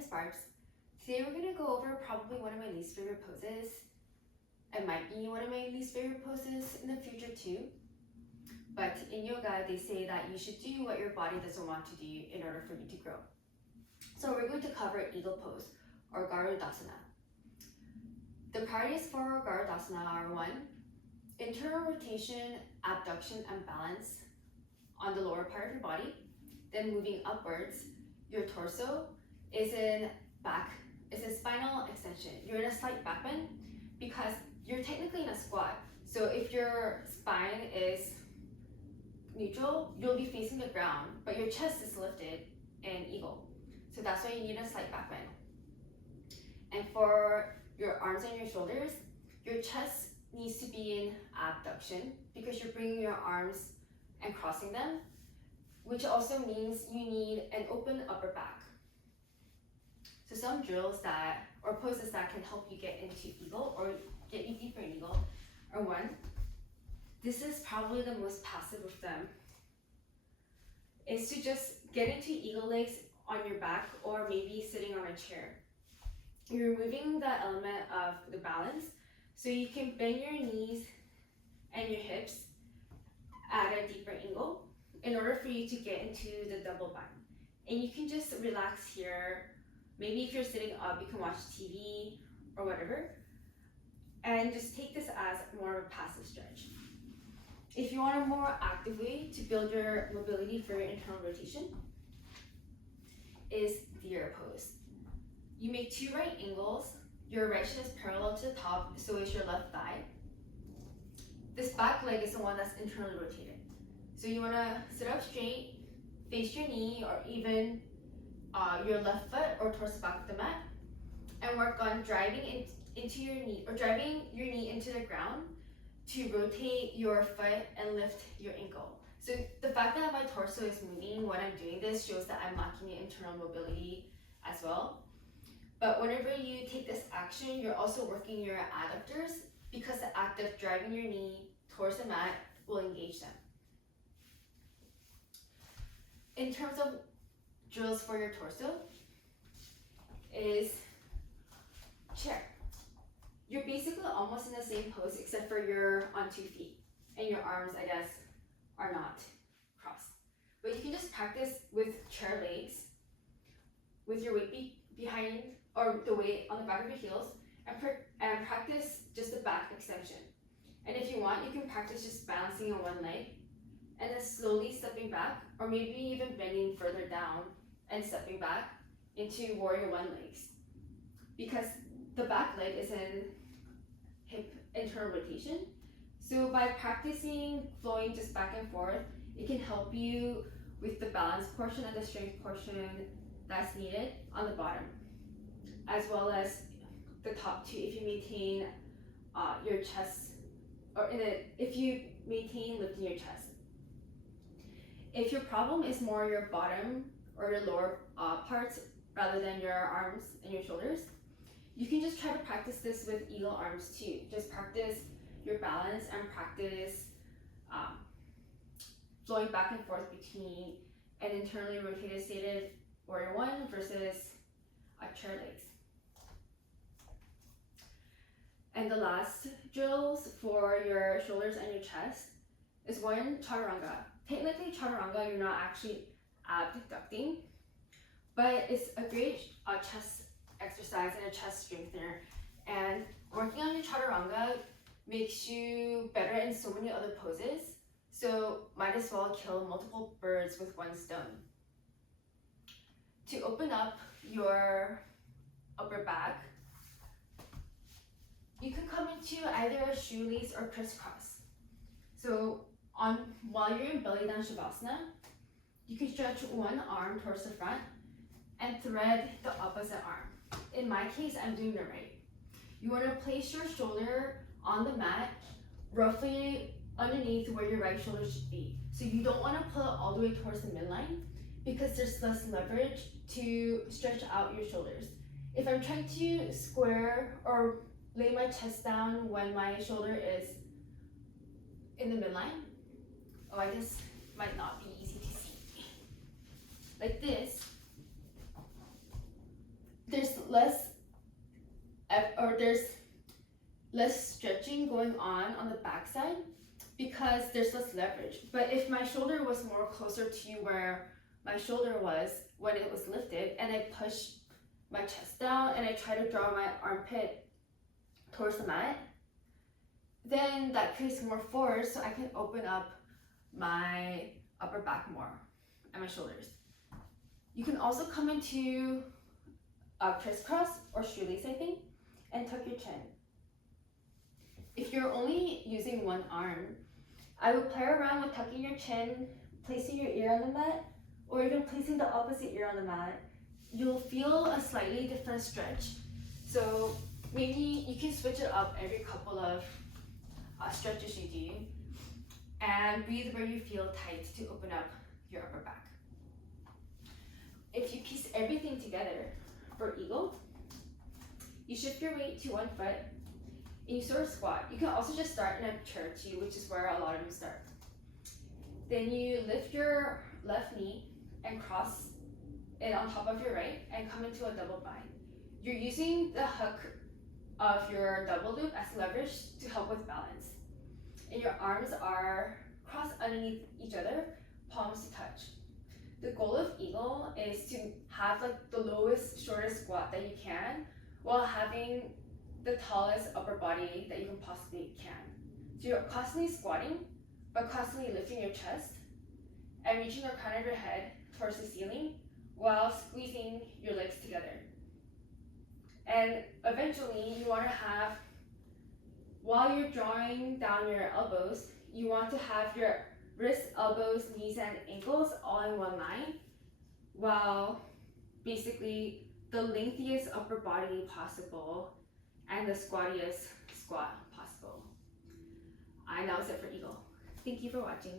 is Barbs. Today we're going to go over probably one of my least favorite poses. It might be one of my least favorite poses in the future too. But in yoga, they say that you should do what your body doesn't want to do in order for you to grow. So we're going to cover eagle pose or Garudasana. The priorities for Garudasana are 1. Internal rotation, abduction, and balance on the lower part of your body. Then moving upwards, your torso is in spinal extension. You're in a slight back bend because you're technically in a squat. So if your spine is neutral, you'll be facing the ground, but your chest is lifted in eagle. So that's why you need a slight back bend. And for your arms and your shoulders, your chest needs to be in abduction because you're bringing your arms and crossing them, which also means you need an open upper back. So some drills or poses that can help you get into eagle or get you deeper in eagle are 1. This is probably the most passive of them, is to just get into eagle legs on your back or maybe sitting on a chair. You're removing the element of the balance so you can bend your knees and your hips at a deeper angle in order for you to get into the double bind. And you can just relax here. Maybe if you're sitting up, you can watch TV or whatever, and just take this as more of a passive stretch. If you want a more active way to build your mobility for your internal rotation, is deer pose. You make 2 right angles. Your right shin is parallel to the top, so is your left thigh. This back leg is the one that's internally rotated. So you want to sit up straight, face your knee, or even your left foot or towards the back of the mat, and work on driving into your knee or driving your knee into the ground to rotate your foot and lift your ankle. So the fact that my torso is moving when I'm doing this shows that I'm lacking in internal mobility as well. But whenever you take this action, you're also working your adductors because the act of driving your knee towards the mat will engage them. In terms of drills for your torso is chair. You're basically almost in the same pose except for you're on 2 feet and your arms, I guess, are not crossed. But you can just practice with chair legs with your weight behind or the weight on the back of your heels and practice just the back extension. And if you want, you can practice just balancing on one leg and then slowly stepping back, or maybe even bending further down and stepping back into warrior 1 legs. Because the back leg is in hip internal rotation. So by practicing flowing just back and forth, it can help you with the balance portion and the strength portion that's needed on the bottom, as well as the top 2 if you maintain your chest, or if you maintain lifting your chest. If your problem is more your bottom or your lower parts rather than your arms and your shoulders, you can just try to practice this with eagle arms too. Just practice your balance and practice flowing back and forth between an internally rotated seated warrior 1 versus chair legs. And the last drills for your shoulders and your chest is 1, chaturanga. Technically, chaturanga, you're not actually abducting, but it's a great chest exercise and a chest strengthener. And working on your chaturanga makes you better in so many other poses, so might as well kill multiple birds with 1 stone. To open up your upper back, you can come into either a shoelace or crisscross. So while you're in belly down shavasana, you can stretch 1 arm towards the front and thread the opposite arm. In my case, I'm doing the right. You want to place your shoulder on the mat roughly underneath where your right shoulder should be. So you don't want to pull it all the way towards the midline because there's less leverage to stretch out your shoulders. If I'm trying to square or lay my chest down when my shoulder is in the midline, I guess might not be easy to see. Like this, there's less stretching going on the backside because there's less leverage. But if my shoulder was more closer to where my shoulder was when it was lifted, and I push my chest down and I try to draw my armpit towards the mat, then that creates more force, so I can open up my upper back more and my shoulders. You can also come into a crisscross or shoelace, I think, and tuck your chin. If you're only using one arm, I would play around with tucking your chin, placing your ear on the mat, or even placing the opposite ear on the mat. You'll feel a slightly different stretch. So maybe you can switch it up every couple of stretches you do, and breathe where you feel tight to open up your upper back. If you piece everything together for eagle, you shift your weight to one foot and you sort of squat. You can also just start in a chair too, which is where a lot of them start. Then you lift your left knee and cross it on top of your right and come into a double bind. You're using the hook of your double loop as leverage to help with balance. And your arms are crossed underneath each other, palms to touch. The goal of eagle is to have like the lowest, shortest squat that you can while having the tallest upper body that you can possibly can. So you're constantly squatting, but constantly lifting your chest and reaching the crown of your head towards the ceiling while squeezing your legs together. And eventually you want to have, while you're drawing down your elbows, you want to have your wrists, elbows, knees, and ankles all in one line, while basically the lengthiest upper body possible and the squattiest squat possible. And that was it for eagle. Thank you for watching.